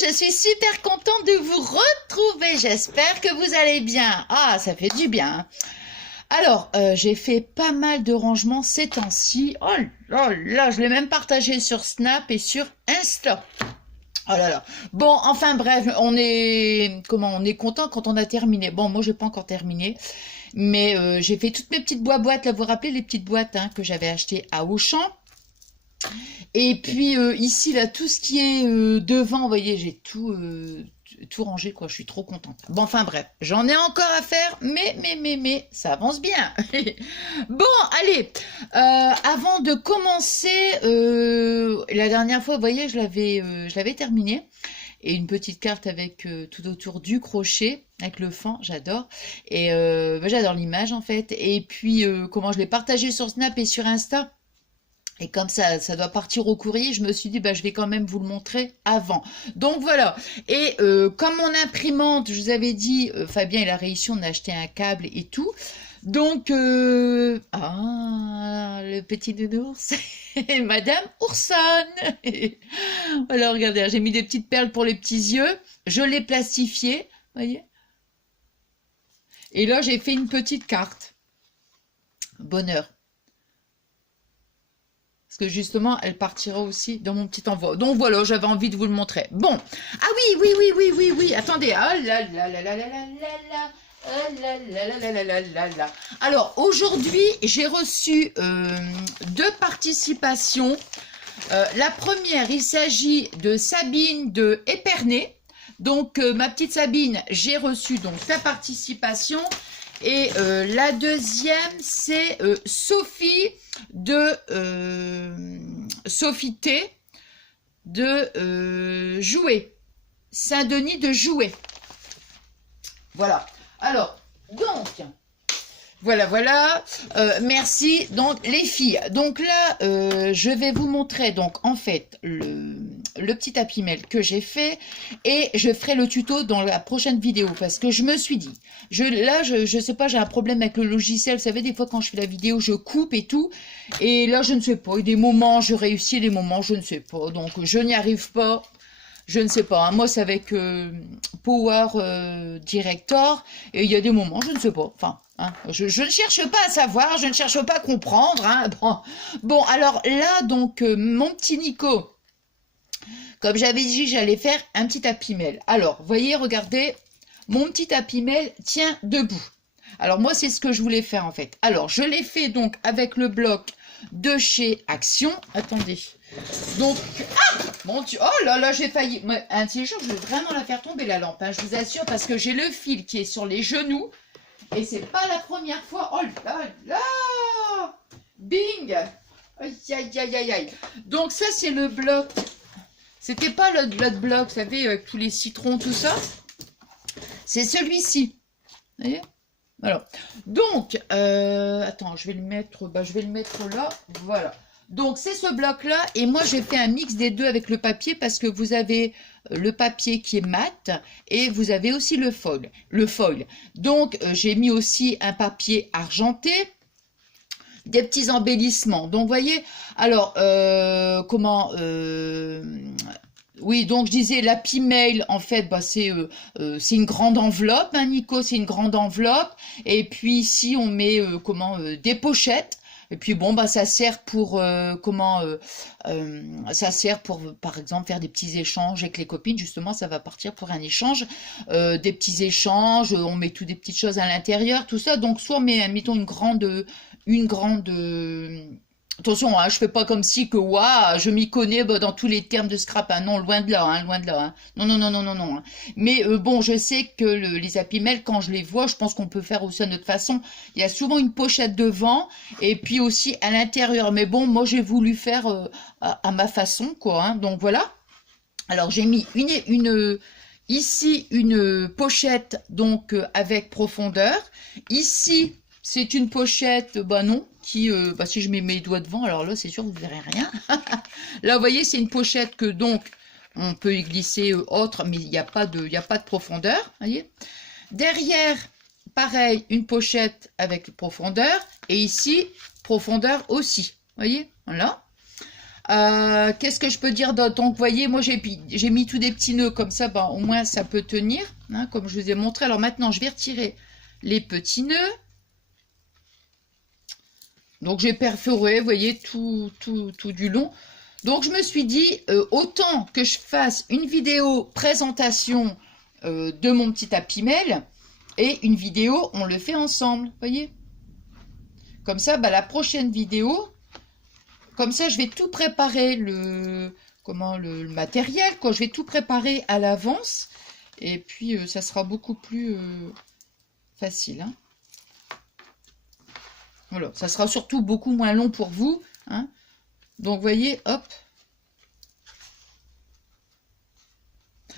je suis super contente de vous retrouver. J'espère que vous allez bien. Ah, ça fait du bien. Alors, j'ai fait pas mal de rangements ces temps-ci. Oh là là, je l'ai même partagé sur Snap et sur Insta. Oh là là. Bon, enfin bref, on est content quand on a terminé. Bon, moi, j'ai pas encore terminé, mais j'ai fait toutes mes petites boîtes. Là, vous vous rappelez les petites boîtes que j'avais achetées à Auchan. Et puis ici, là, tout ce qui est devant, vous voyez, j'ai tout rangé, quoi. Je suis trop contente. Bon, enfin bref, j'en ai encore à faire, mais, ça avance bien. Bon, allez, avant de commencer, la dernière fois, vous voyez, je l'avais terminé. Et une petite carte avec tout autour du crochet, avec le fan, j'adore. Et j'adore l'image, en fait. Et puis, comment je l'ai partagé sur Snap et sur Insta. Et comme ça doit partir au courrier, je me suis dit, je vais quand même vous le montrer avant. Donc voilà. Et comme mon imprimante, je vous avais dit, Fabien, il a réussi, on a acheté un câble et tout. Donc, le petit nounours, Madame Oursonne. Voilà, regardez, j'ai mis des petites perles pour les petits yeux. Je l'ai plastifié, voyez. Et là, j'ai fait une petite carte. Bonheur. Que justement, elle partira aussi dans mon petit envoi. Donc voilà, j'avais envie de vous le montrer. Bon, ah oui, attendez. Oh là là là là là là là. Oh là là là là là là là. Alors, aujourd'hui, j'ai reçu 2 participations. La première, il s'agit de Sabine de Épernay. Donc, ma petite Sabine, j'ai reçu donc ta participation. Et la deuxième, c'est Sophie de Sophie T de Jouet, Saint-Denis de Jouet. Voilà. Alors, donc, voilà. Merci. Donc, les filles. Donc là, je vais vous montrer, donc, en fait, le petit tapis mail que j'ai fait et je ferai le tuto dans la prochaine vidéo parce que je me suis dit, je sais pas, j'ai un problème avec le logiciel. Vous savez, des fois, quand je fais la vidéo, je coupe et tout. Et là, je ne sais pas. Il y a des moments, je réussis, des moments, je ne sais pas. Donc, je n'y arrive pas. Je ne sais pas, moi c'est avec Power Director et il y a des moments, je ne sais pas, enfin, je ne cherche pas à savoir, je ne cherche pas à comprendre. Bon, alors là, donc, mon petit Nico, comme j'avais dit, j'allais faire un petit tapis mail. Alors, voyez, regardez, mon petit tapis mail tient debout. Alors moi, c'est ce que je voulais faire en fait. Alors, je l'ai fait donc avec le bloc de chez Action. Attendez. Donc, mon Dieu, oh là là, j'ai failli. Un de ces jours, je vais vraiment la faire tomber la lampe, je vous assure, parce que j'ai le fil qui est sur les genoux. Et c'est pas la première fois. Oh là là! Bing! Aïe, aïe, aïe, aïe, aïe. Donc ça, c'est le bloc. C'était pas l'autre bloc, vous savez, avec tous les citrons, tout ça. C'est celui-ci. Vous voyez? Voilà. Donc, attends, je vais le mettre là. Voilà. Donc, c'est ce bloc-là. Et moi, j'ai fait un mix des deux avec le papier parce que vous avez le papier qui est mat et vous avez aussi le foil. Donc, j'ai mis aussi un papier argenté, des petits embellissements. Donc, vous voyez, alors, oui, donc je disais, l'Happy Mail, en fait, c'est une grande enveloppe, Nico, c'est une grande enveloppe. Et puis ici, on met, des pochettes. Et puis bon, ça sert pour, ça sert pour, par exemple, faire des petits échanges avec les copines. Justement, ça va partir pour un échange, des petits échanges. On met des petites choses à l'intérieur, tout ça. Donc, soit on met, mettons, une grande. Attention, je fais pas comme si que je m'y connais dans tous les termes de scrap. Non, loin de là, loin de là. Non. Mais bon, je sais que les Happy Mail, quand je les vois, je pense qu'on peut faire aussi à notre façon. Il y a souvent une pochette devant et puis aussi à l'intérieur. Mais bon, moi j'ai voulu faire à ma façon, quoi. Donc voilà. Alors j'ai mis ici une pochette donc avec profondeur. Ici c'est une pochette, non. Qui, si je mets mes doigts devant, alors là, c'est sûr, vous ne verrez rien. Là, vous voyez, c'est une pochette que, donc, on peut y glisser autre, mais il n'y a pas de profondeur, voyez. Derrière, pareil, une pochette avec profondeur. Et ici, profondeur aussi, voyez, voilà. Qu'est-ce que je peux dire d'autre? Donc, vous voyez, moi, j'ai mis tous des petits nœuds comme ça, ben, au moins, ça peut tenir, hein, comme je vous ai montré. Alors maintenant, je vais retirer les petits nœuds. Donc, j'ai perforé, vous voyez, tout du long. Donc, je me suis dit, autant que je fasse une vidéo présentation de mon petit tapis mail et une vidéo, on le fait ensemble, vous voyez. Comme ça, bah, la prochaine vidéo, comme ça, je vais tout préparer le matériel, quoi. Je vais tout préparer à l'avance. Et puis, ça sera beaucoup plus facile. Hein. Voilà, ça sera surtout beaucoup moins long pour vous. Hein. Donc, vous voyez, hop.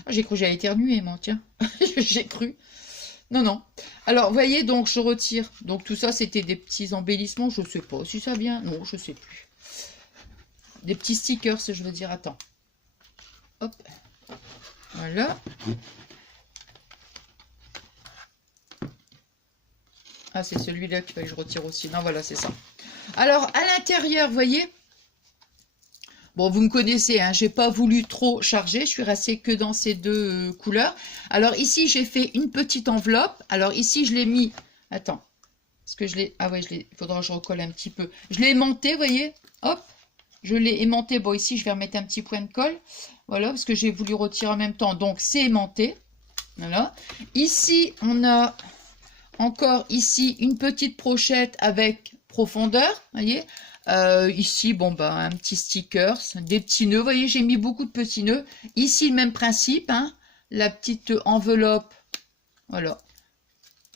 Ah, j'ai cru que j'allais éternuer, moi, tiens. J'ai cru. Non, non. Alors, vous voyez, donc, je retire. Donc, tout ça, c'était des petits embellissements. Je ne sais pas si ça vient. Non, je ne sais plus. Des petits stickers, je veux dire. Attends. Hop. Voilà. Ah, c'est celui-là qu'il fallait que je retire aussi. Non, voilà, c'est ça. Alors, à l'intérieur, vous voyez. Bon, vous me connaissez, hein, j'ai pas voulu trop charger. Je suis restée que dans ces deux couleurs. Alors, ici, j'ai fait une petite enveloppe. Alors, ici, je l'ai mis... Attends. Est-ce que je l'ai... Ah ouais, il faudra que je recolle un petit peu. Je l'ai aimanté, vous voyez. Hop. Je l'ai aimanté. Bon, ici, je vais remettre un petit point de colle. Voilà, parce que j'ai voulu retirer en même temps. Donc, c'est aimanté. Voilà. Ici, on a encore ici une petite brochette avec profondeur. Vous voyez. Ici, bon, bah, un petit sticker, des petits nœuds. Vous voyez, j'ai mis beaucoup de petits nœuds. Ici, le même principe. Hein, la petite enveloppe. Voilà.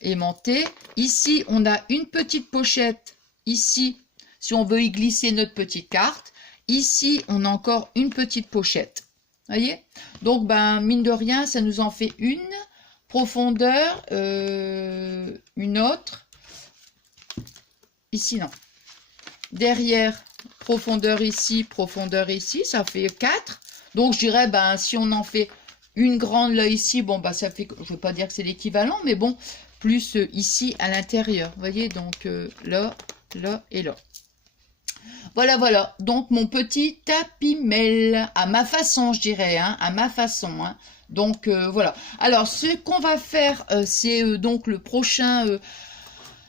Aimantée. Ici, on a une petite pochette. Ici, si on veut y glisser notre petite carte. Ici, on a encore une petite pochette. Vous voyez? Donc, ben, mine de rien, ça nous en fait une. Profondeur, une autre. Ici, non. Derrière, profondeur ici, ça fait 4. Donc, je dirais, ben, si on en fait une grande là, ici, bon, ben, ça fait, je ne veux pas dire que c'est l'équivalent, mais bon, plus ici à l'intérieur. Vous voyez, donc là, là et là. Voilà, voilà. Donc, mon petit tapis mail, à ma façon, je dirais, hein, à ma façon. Hein. Donc, voilà. Alors, ce qu'on va faire, c'est donc le prochain...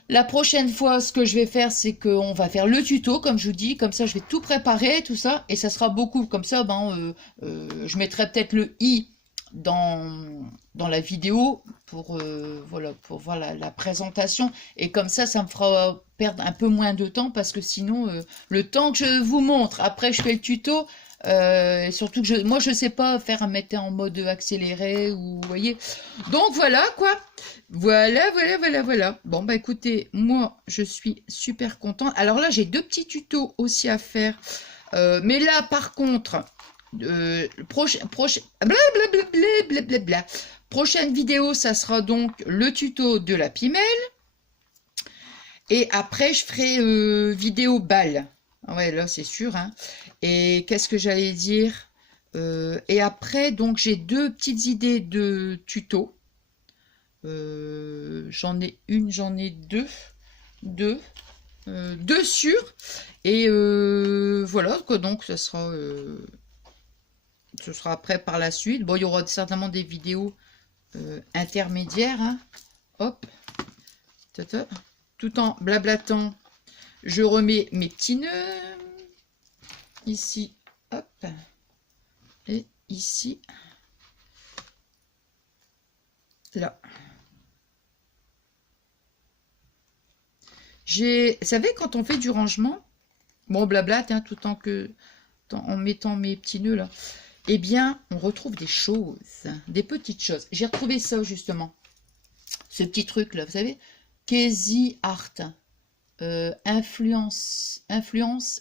la prochaine fois, ce que je vais faire, c'est qu'on va faire le tuto, comme je vous dis. Comme ça, je vais tout préparer, tout ça. Et ça sera beaucoup. Comme ça, ben, je mettrai peut-être le i dans la vidéo pour, voilà, pour voir la présentation. Et comme ça me fera perdre un peu moins de temps parce que sinon, le temps que je vous montre, après je fais le tuto, et surtout que moi je sais pas faire un mettre en mode accéléré ou vous voyez. Donc voilà quoi. Voilà. Bon bah écoutez, moi je suis super contente. Alors là j'ai deux petits tutos aussi à faire. Mais là par contre, prochaine vidéo, ça sera donc le tuto de la Pimel. Et après, je ferai vidéo balle. Ouais, là, c'est sûr. Hein. Et qu'est-ce que j'allais dire et après, donc, j'ai deux petites idées de tuto. J'en ai une, j'en ai deux. Deux sûrs. Et voilà, quoi, donc, ce sera après par la suite. Bon, il y aura certainement des vidéos intermédiaires. Hein. Hop. Tata. Tout en blablatant, je remets mes petits nœuds. Ici. Hop. Et ici. Là. Vous savez, quand on fait du rangement, bon, blablate, hein, en mettant mes petits nœuds là, eh bien, on retrouve des choses, des petites choses. J'ai retrouvé ça, justement. Ce petit truc là, vous savez, Casey Art. Influence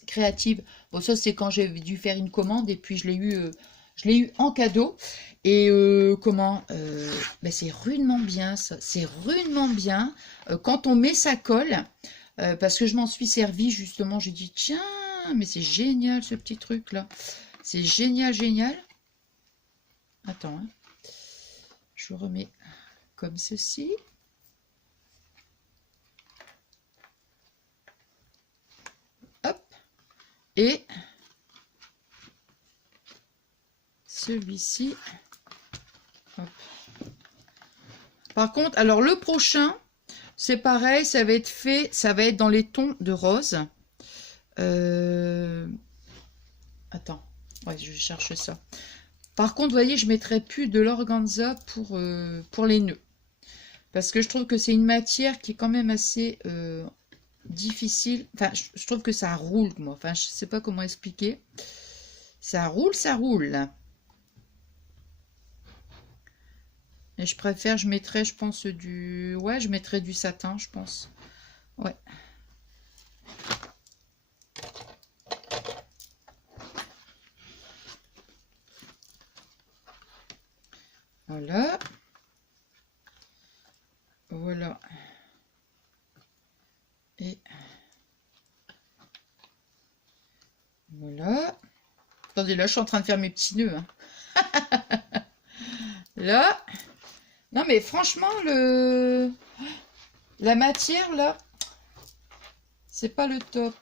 créative. Bon, ça, c'est quand j'ai dû faire une commande et puis je l'ai eu en cadeau. Et ben, c'est rudement bien, ça. C'est rudement bien. Quand on met sa colle, parce que je m'en suis servi justement, j'ai dit, tiens, mais c'est génial ce petit truc là. C'est génial, génial. Attends, hein. Je remets comme ceci. Hop. Et celui-ci. Par contre, alors le prochain, c'est pareil, ça va être fait, ça va être dans les tons de rose. Attends, ouais, je cherche ça. Par contre, vous voyez, je mettrai plus de l'organza pour les nœuds. Parce que je trouve que c'est une matière qui est quand même assez difficile. Enfin, je trouve que ça roule, moi. Enfin, je sais pas comment expliquer. Ça roule, ça roule. Et je préfère, je mettrais, je pense, du... Ouais, je mettrais du satin, je pense. Ouais. Voilà. Voilà. Et... Voilà. Attendez, là, je suis en train de faire mes petits nœuds. Hein. Là... Non, mais franchement, la matière, là, c'est pas le top.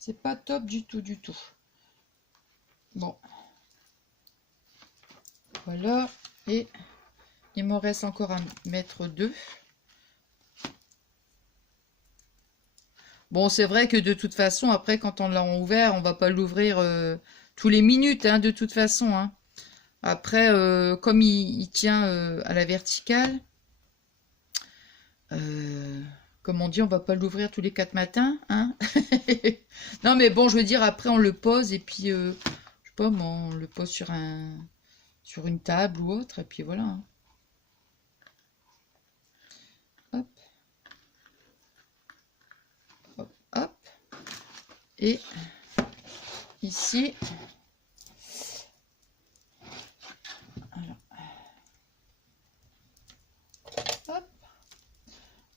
C'est pas top du tout, du tout. Bon. Voilà. Et il me reste encore à mettre 2. Bon, c'est vrai que de toute façon, après, quand on l'a ouvert, on va pas l'ouvrir tous les minutes, hein, de toute façon, hein. Après, comme il tient à la verticale, comme on dit, on va pas l'ouvrir tous les 4 matins, hein. Non, mais bon, je veux dire, après, on le pose et puis, je sais pas, on le pose sur une table ou autre, et puis voilà. Hein. Hop. Hop, hop. Et ici...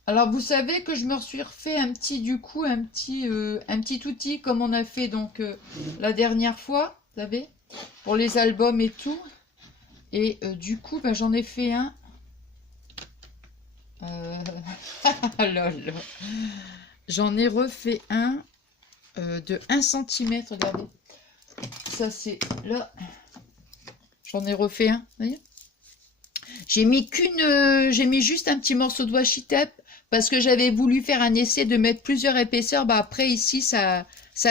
Alors, vous savez que je me suis refait un petit outil comme on a fait donc la dernière fois, vous savez, pour les albums et tout. Et du coup, ben, j'en ai fait un. J'en ai refait un de 1 cm, regardez. Ça, c'est là. J'en ai refait un, vous voyez. J'ai mis juste un petit morceau de washi tape parce que j'avais voulu faire un essai de mettre plusieurs épaisseurs. Bah après ici ça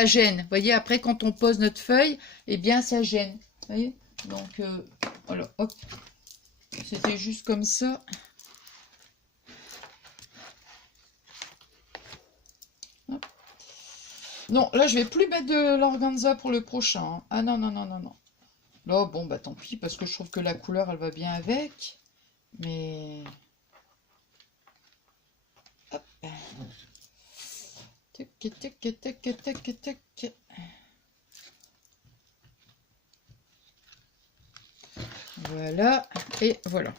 gêne. Vous voyez, après quand on pose notre feuille, eh bien ça gêne. Vous voyez. Donc voilà, hop. C'était juste comme ça. Hop. Non, là je vais plus mettre de l'organza pour le prochain. Hein. Ah non, non, non, non, non. Là, bon, bah tant pis, parce que je trouve que la couleur, elle va bien avec. Mais... Hop. Tac, tac, tac, tac, tac, tac. Voilà, et voilà.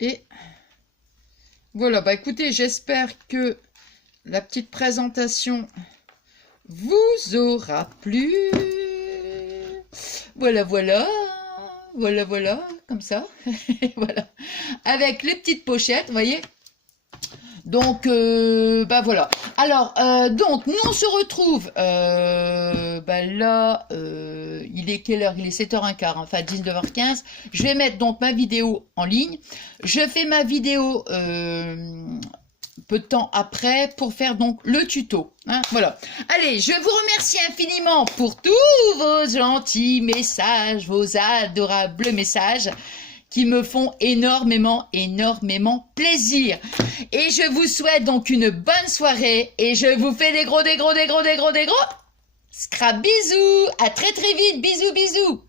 Et... Voilà, bah écoutez, j'espère que la petite présentation vous aura plu. Voilà, voilà, voilà, voilà, comme ça. Voilà, avec les petites pochettes, vous voyez. Donc, bah voilà. Alors, donc, nous on se retrouve, bah là, il est quelle heure? Il est 7h15, enfin 19h15. Je vais mettre donc ma vidéo en ligne. Je fais ma vidéo peu de temps après pour faire donc le tuto. Hein, voilà. Allez, je vous remercie infiniment pour tous vos gentils messages, vos adorables messages qui me font énormément, énormément plaisir. Et je vous souhaite donc une bonne soirée et je vous fais des gros, des gros, des gros, des gros, des gros scrap bisous. À très très vite. Bisous, bisous.